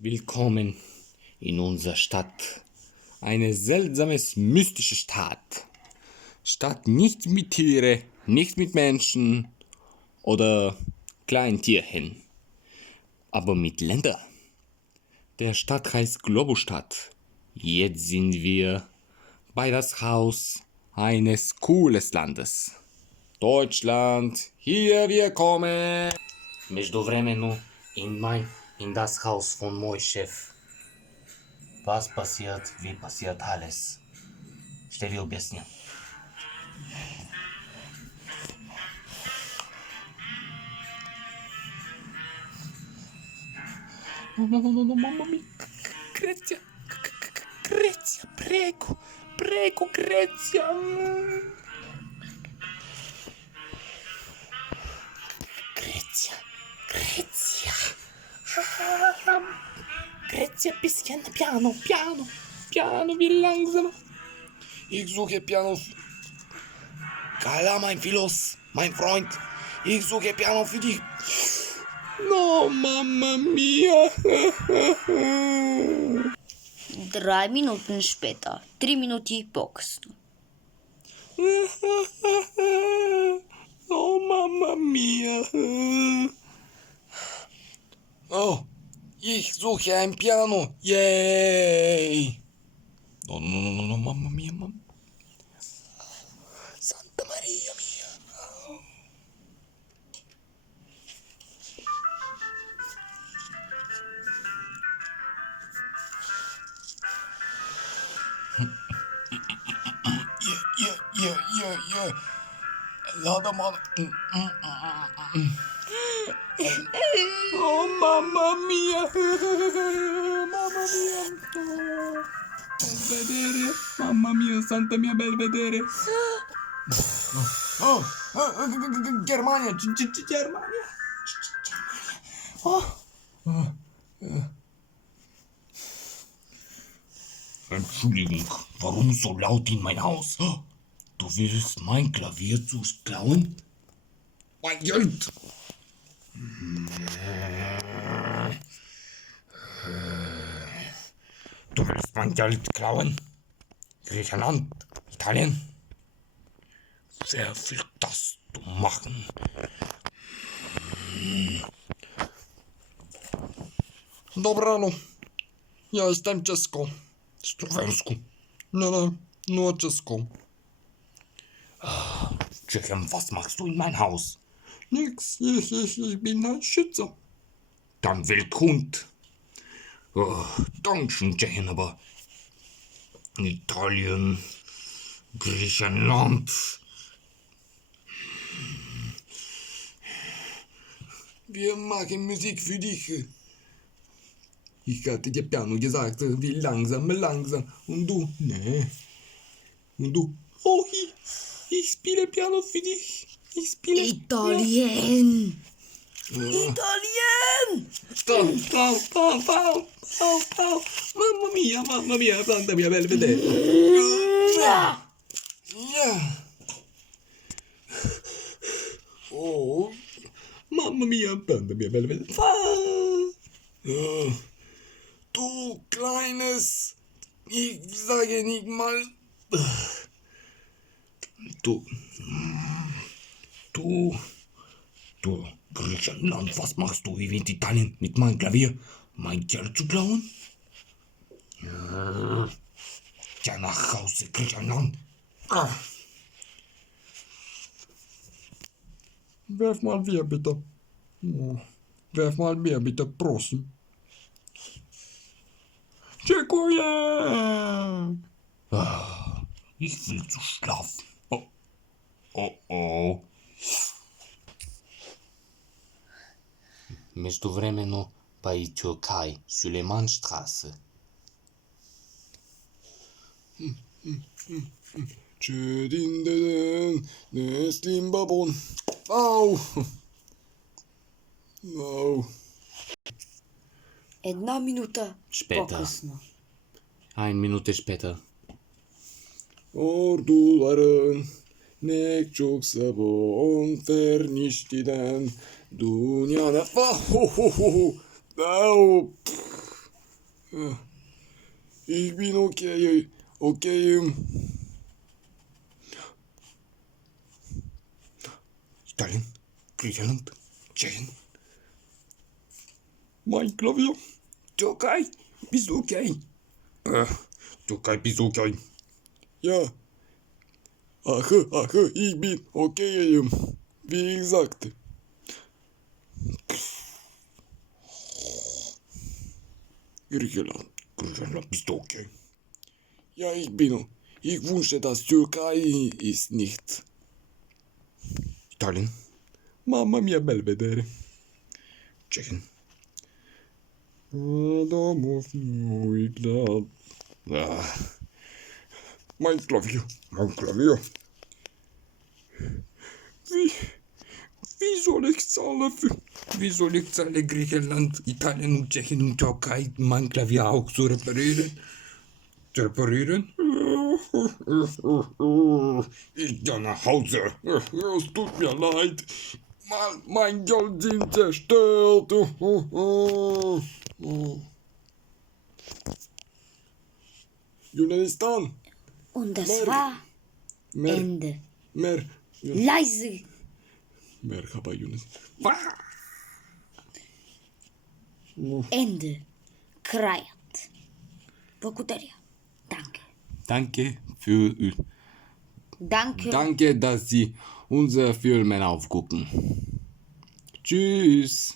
Willkommen in unserer Stadt. Eine seltsame, mystische Stadt. Stadt nicht mit Tiere, nicht mit Menschen oder Kleintierchen, aber mit Ländern. Der Stadt heißt Globustadt. Jetzt sind wir bei das Haus eines coolen Landes. Deutschland, hier wir kommen. Между времено in das Haus von mein Chef. Was passiert, wie passiert alles. Ще ви обясня. Mamma mia, Grezia, Grezia, prego, prego, Grezia. Grezia, Grezia. Grezia, bisschen piano, piano, piano, wie langsam. Ich suche Piano. Kala, mein Philos, mein Freund. Ich suche Piano für dich. No, Mamma mia. 3 Minuten später. 3 Minuten Box. Oh, Mamma mia. Oh, ich suche ein Piano. Yay. No, Mamma mia, Mamma. Santa Maria mia. Yeah. Lada man. Oh, Mamma mia. Mamma mia. Belvedere. Mamma mia, Santa mia Belvedere. Germania. Germania. Entschuldigung, warum so laut in mein Haus? Du willst mein Klavier zu klauen? Mein Geld! Du willst mein Geld klauen? Griechenland? Italien? Wer will das machen? Dobrano. Ja jestem Czesko. Słowensku. No, nur Czesko. Tschechem, was machst du in mein Haus? Nix, ich bin ein Schützer. Dann Wildhund. Oh, Dankeschön, Tschechien, aber Italien, Griechenland. Wir machen Musik für dich. Ich hatte dir Piano gesagt, wie langsam. Und du? Nee. Und du? Oh, ich spiele Piano für dich. Ich spiele. Italien! Ja. Italien! Pau. Mamma mia, Santa mia Belvedere. Ja! Ja. Oh. Mamma mia, Santa mia Belvedere. Ja. Du kleines, ich sage nicht mal. Du, Griechenland, was machst du in Italien mit meinem Klavier? Mein Geld zu klauen? Ja, nach Hause, Griechenland. Werf mal Bier, bitte. Oh. Werf mal Bier, bitte, Prost. Dziękuję. Ich will zu schlafen. Oh. Междувременно bei Türkei, Süleymanstraße. Çedin deden, Neslin babon. Au. 1 Minute Später. Box. 1 Minute später. Orduların ne çok sabun vernichtiden dünyada. Au. Ich bin okay. Okay. Italien, Griechenland, Tschechien. Mein Klavier. Türkei, bist du okay? Türkei, bist du okay? Ja. Ach, ich bin okay. Wie ich sagte. Griechenland, bist du okay? Ja, ich bin. Ich wünsche, dass Türkei ist nicht. Italien. Mamma mia, Belvedere. Tschechien. Mein Klavier. Wie soll ich zahlen Wie soll ich zahlen Griechenland, Italien und Tschechien und Türkei mein Klavier auch zu reparieren? Ich gehe nach Hause. Es tut mir leid. Mein Geld sind zerstört. Yunanistan. Und das Mer- war Mer, Ende. Mer, Leise. Merhaba Yunus. Ende. Krajat. Благодаря. Danke. Danke. Danke, dass Sie unsere Filme aufgucken. Tschüss.